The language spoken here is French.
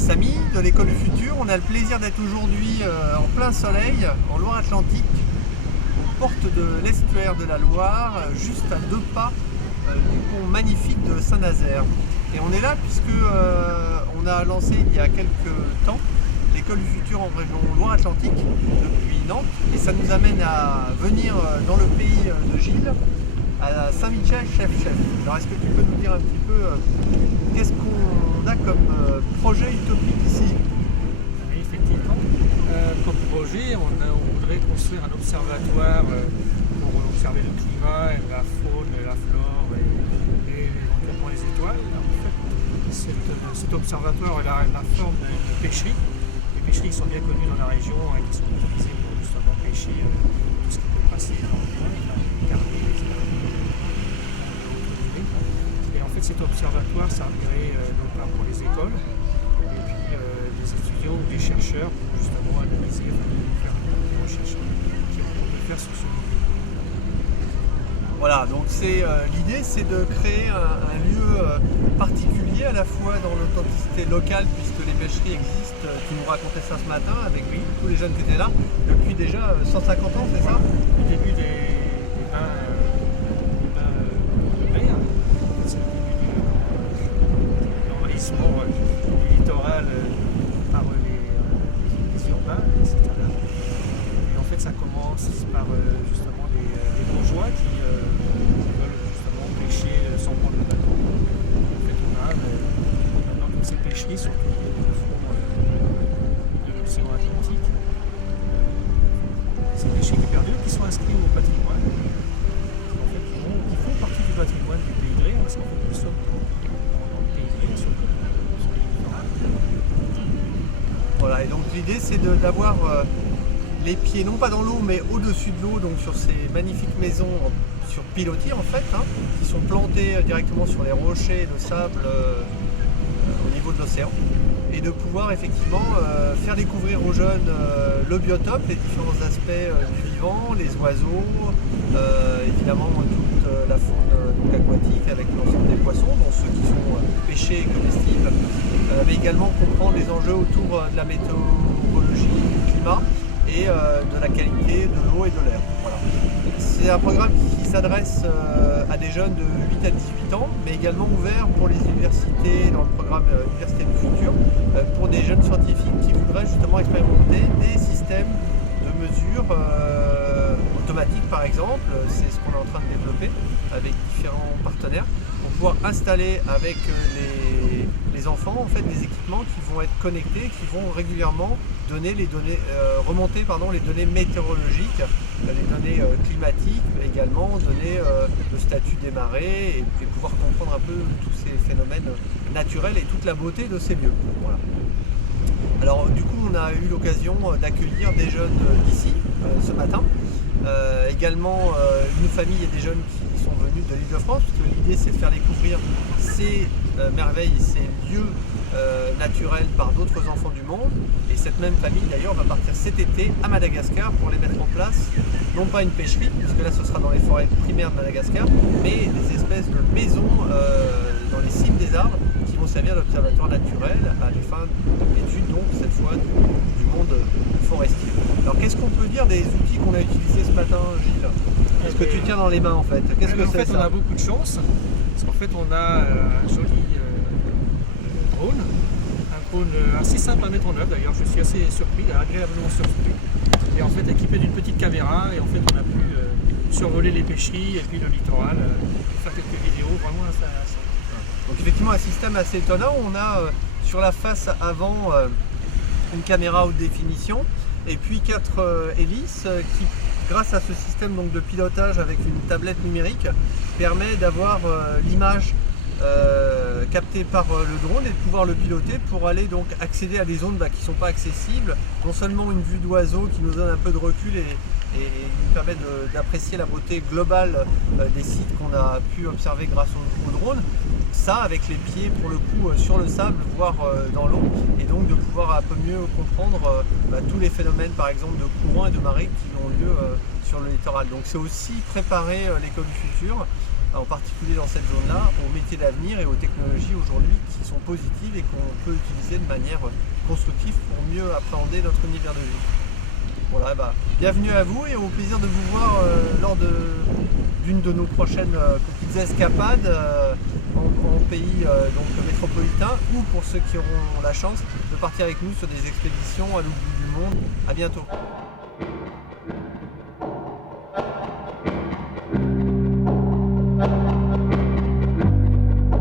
Samy de l'École du Futur. On a le plaisir d'être aujourd'hui en plein soleil, en Loire-Atlantique, aux portes de l'estuaire de la Loire, juste à 2 pas du pont magnifique de Saint-Nazaire. Et on est là puisque on a lancé il y a quelques temps l'École du Futur en région Loire-Atlantique depuis Nantes. Et ça nous amène à venir dans le pays de Gilles, à Saint-Michel-Chef-Chef. Alors est-ce que tu peux nous dire un petit peu qu'est-ce qu'on a comme projet utopique ici? Oui, effectivement. Comme projet, on voudrait construire un observatoire pour observer le climat, la faune, la flore et éventuellement les étoiles. En fait, cet observatoire a la forme d'une pêcherie. Les pêcheries qui sont bien connues dans la région et qui sont utilisées pour justement pêcher tout ce qui peut passer dans le coin, les carpets, les et en fait, cet observatoire servirait non pas pour les écoles, et puis des étudiants ou des chercheurs pour justement analyser, faire des recherches qu'on peut faire sur ce sujet. Voilà, donc l'idée c'est de créer un lieu particulier à la fois dans l'authenticité locale puisque les pêcheries existent, tu nous racontais ça ce matin avec tous les jeunes qui étaient là, depuis déjà 150 ans, c'est ça? Au début des bains de mer, c'est le début de l'envahissement du littoral par les urbains, etc. Et en fait ça commence par justement des bourgeois qui veulent justement pêcher sans prendre le bateau. En fait on a maintenant toutes ces pêcheries, surtout au fond de l'océan Atlantique. Ces pêcheries qui perdurent, qui sont inscrits au patrimoine, en fait, qui font partie du patrimoine du Pays Gré, parce qu'en fait nous sommes dans le Pays Gré, sur le littoral. Voilà, et donc l'idée c'est d'avoir les pieds non pas dans l'eau mais au-dessus de l'eau, donc sur ces magnifiques maisons sur pilotis en fait, qui sont plantées directement sur les rochers de sable au niveau de l'océan, et de pouvoir effectivement faire découvrir aux jeunes le biotope, les différents aspects du vivant, les oiseaux, évidemment toute la faune aquatique avec l'ensemble des poissons, dont ceux qui sont pêchés et comestibles, mais également comprendre les enjeux autour de la météorologie, du climat, et de la qualité de l'eau et de l'air. Voilà. C'est un programme qui s'adresse à des jeunes de 8 à 18 ans, mais également ouvert pour les universités, dans le programme Université du Futur, pour des jeunes scientifiques qui voudraient justement expérimenter des systèmes de mesure automatiques par exemple. C'est ce qu'on est en train de développer avec différents partenaires, pour pouvoir installer avec les enfants en fait des équipements qui vont être connectés, qui vont régulièrement donner les données, remonter les données météorologiques, les données climatiques, mais également donner le statut des marées et pouvoir comprendre un peu tous ces phénomènes naturels et toute la beauté de ces lieux. Voilà. Alors du coup on a eu l'occasion d'accueillir des jeunes d'ici ce matin, également une famille et des jeunes qui sont venus de l'Île-de-France, parce que l'idée c'est de faire découvrir ces merveilles et ces lieux naturels par d'autres enfants du monde. Et cette même famille d'ailleurs va partir cet été à Madagascar pour les mettre en place, non pas une pêcherie, puisque là ce sera dans les forêts primaires de Madagascar, mais des espèces de maisons dans les cimes des arbres qui vont servir d'observatoire naturel à des fins d'études, donc cette fois du monde forestier. Alors qu'est-ce qu'on peut dire des outils qu'on a utilisés ce matin, Gilles? Qu'est-ce que tu tiens dans les mains en fait? Qu'est-ce que c'est ça? On a beaucoup de chance, parce qu'en fait on a un joli drone, un drone assez simple à mettre en œuvre d'ailleurs, je suis assez surpris, agréablement surpris, et en fait équipé d'une petite caméra, et en fait on a pu survoler les pêcheries et puis le littoral, faire quelques vidéos vraiment assez. Donc effectivement un système assez étonnant. On a sur la face avant une caméra haute définition et puis 4 hélices qui, grâce à ce système donc, de pilotage avec une tablette numérique, permet d'avoir l'image captée par le drone et de pouvoir le piloter pour aller donc accéder à des zones qui ne sont pas accessibles. Non seulement une vue d'oiseau qui nous donne un peu de recul et nous permet d'apprécier la beauté globale des sites qu'on a pu observer grâce au drone. Ça avec les pieds pour le coup sur le sable, voire dans l'eau, et donc de pouvoir un peu mieux comprendre tous les phénomènes par exemple de courants et de marées qui ont lieu sur le littoral. Donc c'est aussi préparer l'école du futur en particulier dans cette zone-là, aux métiers d'avenir et aux technologies aujourd'hui qui sont positives et qu'on peut utiliser de manière constructive pour mieux appréhender notre univers de vie. Voilà, bienvenue à vous et au plaisir de vous voir lors d'une de nos prochaines petites escapades en pays métropolitain, ou pour ceux qui auront la chance de partir avec nous sur des expéditions à l'autre bout du monde. À bientôt.